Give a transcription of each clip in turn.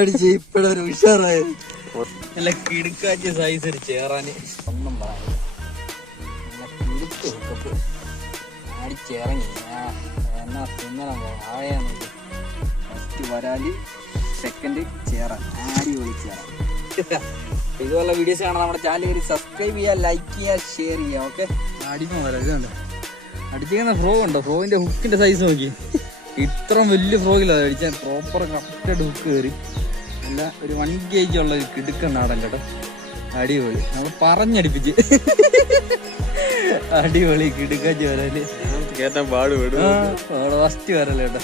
അടിച്ച് ഇപ്പഴൊരു ഉഷാറായ നല്ല കിടുക്കാച്ച സൈസ് ഒരു ചേറാന് ഒന്നും പറയാം. കിടുക്ക് ഹുക്കപ്പ് അടിച്ചിറങ്ങി എന്നാ തിന്നണം ആഴയാണ്. ഫസ്റ്റ് വരാല്, സെക്കൻഡ് ചേറാൻ, അടിപൊളി ചേറാൻ. ഇതുപോലുള്ള വീഡിയോസ് കാണാൻ നമ്മുടെ ചാനൽ കയറി സബ്സ്ക്രൈബ് ചെയ്യുക, ലൈക്ക് ചെയ്യുക, ഷെയർ ചെയ്യുക. ഓക്കെ, അടിക്കാൻ വരാം. ഇത് കണ്ടോ അടിച്ചിരിക്കുന്ന ഫ്രോ ഉണ്ടോ? ഫ്രോവിന്റെ ഹുക്കിന്റെ സൈസ് നോക്കി. ഇത്ര വലിയ ഫ്രോയിലാണ് അടിച്ചാൽ പ്രോപ്പർ കറക്റ്റായിട്ട് ഹുക്ക് കയറി. അല്ല ഒരു 1 kg ഉള്ള ഒരു കിടുക്കൻ നാടൻ കേട്ടോ. അടിപൊളി, നമ്മൾ പറഞ്ഞടിപ്പിച്ച് അടിപൊളി കിടുക്കാച്ച് വരാല് കേട്ടാൻ പാടുപെടും. ഫസ്റ്റ് വരല്ലേ കേട്ടോ.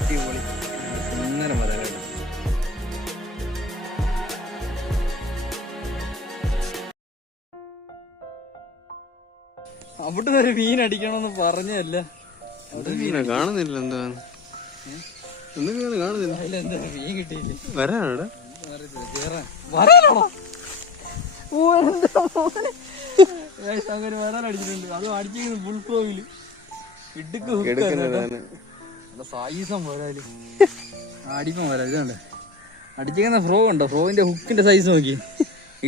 അടിപൊളി സുന്ദരം വരാം കേട്ടോ. അവിടെ ഒരു മീൻ അടിക്കണമെന്ന് പറഞ്ഞല്ല. കാണുന്നില്ല എന്താണ് കാണുന്നില്ല. അതിലെന്താ മീൻ കിട്ടിയില്ല. വരാനോടാ അങ്ങനെ വരാനടിച്ചിട്ടുണ്ട്. അതും അടിച്ചിരിക്കുന്നു ഫുൾ ഫ്ലോയില്. സൈസം വരാല് അടിപ്പം വരാ. ഇതുണ്ട് അടിച്ചിരിക്കുന്ന ഫ്രോ ഉണ്ടോ? ഫ്രോവിന്റെ ഹുക്കിന്റെ സൈസ് നോക്കി.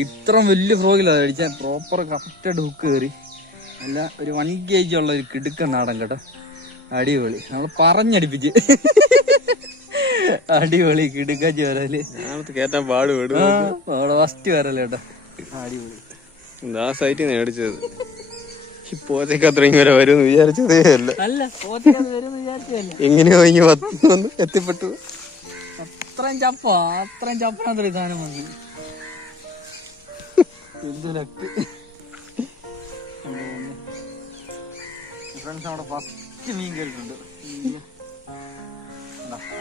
ഇത്ര വലിയ ഫ്രോയിലാണ് അടിച്ചാൽ പ്രോപ്പർ കറക്റ്റായിട്ട് ഹുക്ക് കയറി. അല്ല ഒരു 1 kg ഉള്ള ഒരു കിടുക്കൻ നാടൻ കേട്ടോ. അടിപൊളി, നമ്മൾ പറഞ്ഞടിപ്പിച്ച് അടിപൊളി കിടുക്കാച്ച് വരാല് കേട്ടാൻ പാടുപെടും. അവിടെ ഫസ്റ്റ് വരല്ലേ കേട്ടോ. അടിപൊളി ആ സൈറ്റിൽ നിന്ന് മേടിച്ചത്. ഇപ്പോഴത്തേക്ക് അത്രയും വരെ വരുമെന്ന് വിചാരിച്ചതേ അല്ല. എങ്ങനെയോ ഇങ്ങനെ വന്ന് എത്തിപ്പെട്ടു. അത്രയും ചപ്പാത്ര സാധനം വന്നു. ഫ്രണ്ട്സ്, നമ്മുടെ ഫസ്റ്റ് മീൻ കയറിയിട്ടുണ്ട്.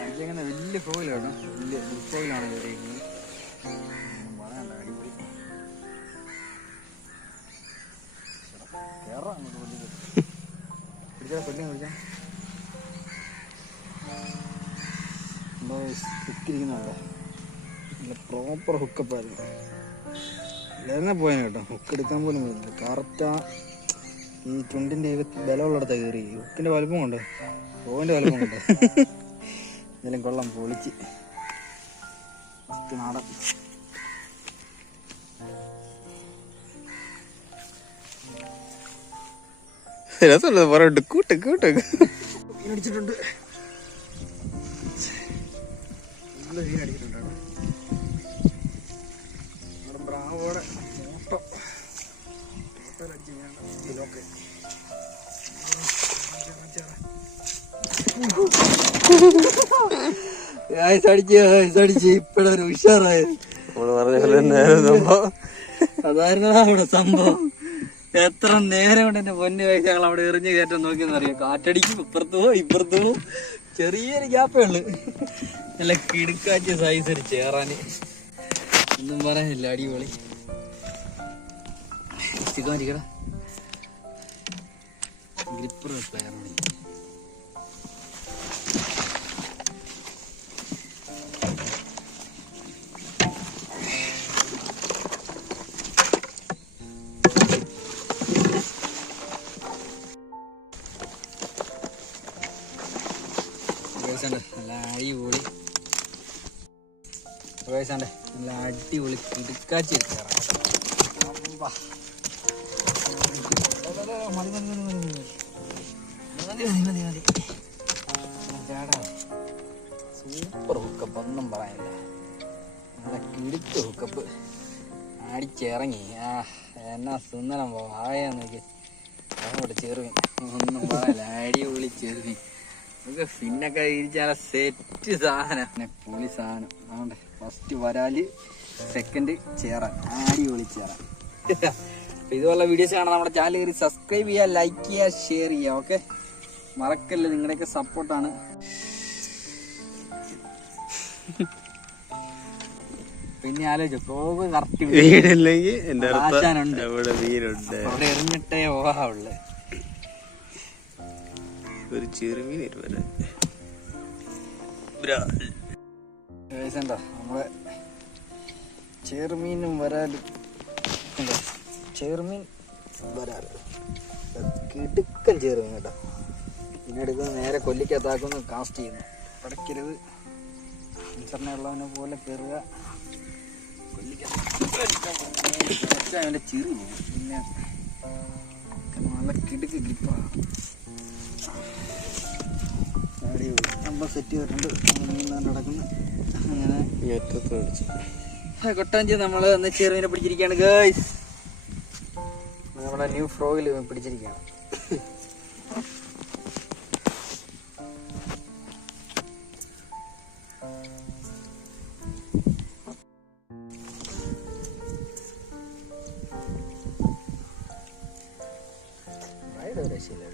അടിച്ചങ്ങനെ വലിയ ഫ്രോയിലാണ്, വലിയ ഫ്രോയിലാണ് കയറിയിരിക്കുന്നത്. പറയണ്ട, അടിപൊളി. കേറാ പിടിച്ചാ പെണ്ണി പിടിച്ചാ ഹുക്കിരിക്കുന്നുണ്ടോ? നല്ല പ്രോപ്പർ ഹുക്കപ്പായിരുന്നു. ഇല്ലെന്നെ പോയാൽ കേട്ടോ. ഹുക്ക് എടുക്കാൻ പോലും പറ്റില്ല. കറക്റ്റാ ഈ ചുണ്ടിന്റെ ബലമുള്ളിടത്ത കയറി. ഹുക്കിന്റെ വലുപ്പം കൊണ്ട്, ഓവിന്റെ വലുപ്പം കൊണ്ട് എന്തെങ്കിലും കൊള്ളാം. പൊളിച്ച് നാടൻ അടിച്ചിട്ടുണ്ട്. നല്ല മീൻ അടിച്ചിട്ടുണ്ടാണ്. ബ്രാവോടെ അടിച്ച് ഇപ്പഴൊരു ഉഷാറായ. അതായിരുന്നു അവിടെ സംഭവം. എത്ര നേരം കൊണ്ട് എന്റെ പൊന്നു വയസ്സ് ഞങ്ങൾ അവിടെ എറിഞ്ഞ് കയറ്റാൻ നോക്കിയെന്നറിയാം. കാറ്റടിക്കും, ഇപ്പുറത്ത് പോവും. ചെറിയൊരു ഗ്യാപ്പേ ഉള്ളു. നല്ല കിടുക്കാച്ച സൈസ് ഒരു ചേറാന്, ഒന്നും പറയാനില്ല. അടിപൊളി ചിക്കൻ ഗ്രിപ്പർ പ്ലെയറാണ്. നല്ല അടിപൊളി നല്ല അടിപൊളി കിടുക്കാച്ചി കയറാം. സൂപ്പർ ഹുക്കപ്പ്, ഒന്നും പറയാനില്ല. നല്ല കിടുക്ക് ഹുക്കപ്പ് അടിച്ചിറങ്ങി. എന്നാ സുന്ദരം ആഴയാ നോക്കി. അങ്ങോട്ട് ചെറുമീൻ, ഒന്നും പറയാനില്ല. അടിപൊളി ചെറുമീൻ. നമുക്ക് പിന്നൊക്കെ ഇരിച്ചാല സെറ്റ് സാധനം, പൊളി സാധനം. അതുകൊണ്ട് ഫസ്റ്റ് വരാല്, സെക്കൻഡ് ചേറാൻ, അടിപൊളി ചേറാൻ. ഇതുപോലുള്ള വീഡിയോസ് കാണാൻ നമ്മുടെ ചാനൽ കയറി സബ്സ്ക്രൈബ് ചെയ്യുക, ലൈക്ക് ചെയ്യുക, ഷെയർ ചെയ്യുക. ഓക്കെ, മറക്കല്ലേ, നിങ്ങളുടെയൊക്കെ സപ്പോർട്ടാണ്. പിന്നെ ആലോചിച്ചു പ്രോഗ് കറക്റ്റ് വീടില്ലെങ്കിൽ അവിടെ എറിഞ്ഞിട്ടേ പോകാവുള്ളു. ഒരു ചെറുമീൻ നമ്മളെ ചെറുമീനും വരാലും. ചെറുമീൻ വരാറ് കിടുക്കൻ ചേരും കേട്ടോ. പിന്നെ എടുക്കുന്നത് നേരെ കൊല്ലിക്കകത്താക്കുന്നു, കാസ്റ്റ് ചെയ്യുന്നു. പടയ്ക്കരുത്, ഉള്ളവനെ പോലെ കയറുക. കൊല്ലിക്കകത്ത് അവൻ്റെ ചിറി പോകും. പിന്നെ നല്ല കിടുക്ക് ഗ്രിപ്പാണ്. നമ്മൾ സെറ്റ് ചെയ്തിട്ടുണ്ട്. നടക്കുന്നു അങ്ങനെ കൊട്ടാഞ്ചി നമ്മൾ അന്ന് ചെറുവിനെ പിടിച്ചിരിക്കുകയാണ് ഗൈസ്. നമ്മുടെ ന്യൂ ഫ്രോഗിൽ പിടിച്ചിരിക്കുകയാണ്. രക്ഷയില്ല.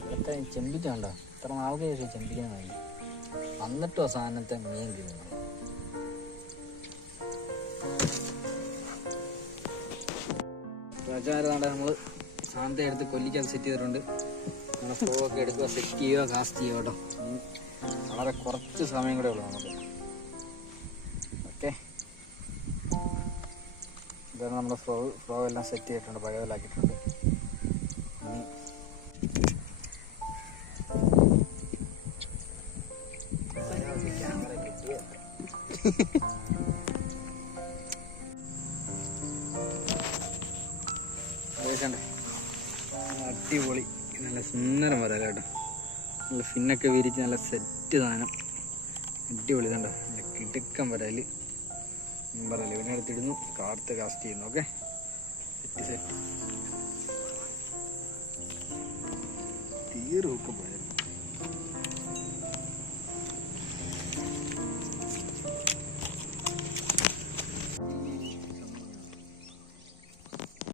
ഇവിടുത്തെ ചെമ്പിച്ചുണ്ടോ, ഇത്ര നാൾക്ക് ശേഷം ചെമ്പിക്കാൻ വേണ്ടി എന്നിട്ടോ സാധനത്തെ മീൻ തിന്നു. നമ്മൾ സാധനത്തെ എടുത്ത് കൊല്ലിക്കകത്ത് സെറ്റ് ചെയ്തിട്ടുണ്ട്. നമ്മുടെ ഫ്ലോ ഒക്കെ എടുക്കുക, സെറ്റ് ചെയ്യുക, കാസ്റ്റ് ചെയ്യുക കേട്ടോ. വളരെ കുറച്ച് സമയം കൂടെ ഉള്ളൂ നമുക്ക്. ഓക്കെ, ഇതാണ് നമ്മുടെ ഫ്ലോ എല്ലാം സെറ്റ് ചെയ്തിട്ടുണ്ട്, പഴയതിലാക്കിയിട്ടുണ്ട്. ക്യാമറ കിട്ടിയ അടിപൊളി, നല്ല സുന്ദരം വരാം കേട്ടോ. നല്ല ഫിന്നൊക്കെ വിരിച്ച് നല്ല സെറ്റ് സാധനം, അടിപൊളി കണ്ടോ. നല്ല കിടുക്കം വരാല് പറയല്ലേ. ഇവനടുത്തിടുന്നു, കാർത്ത് കാസ്റ്റ് ചെയ്യുന്നു. ഓക്കെ, സെറ്റ് സെറ്റ് തീർക്കും.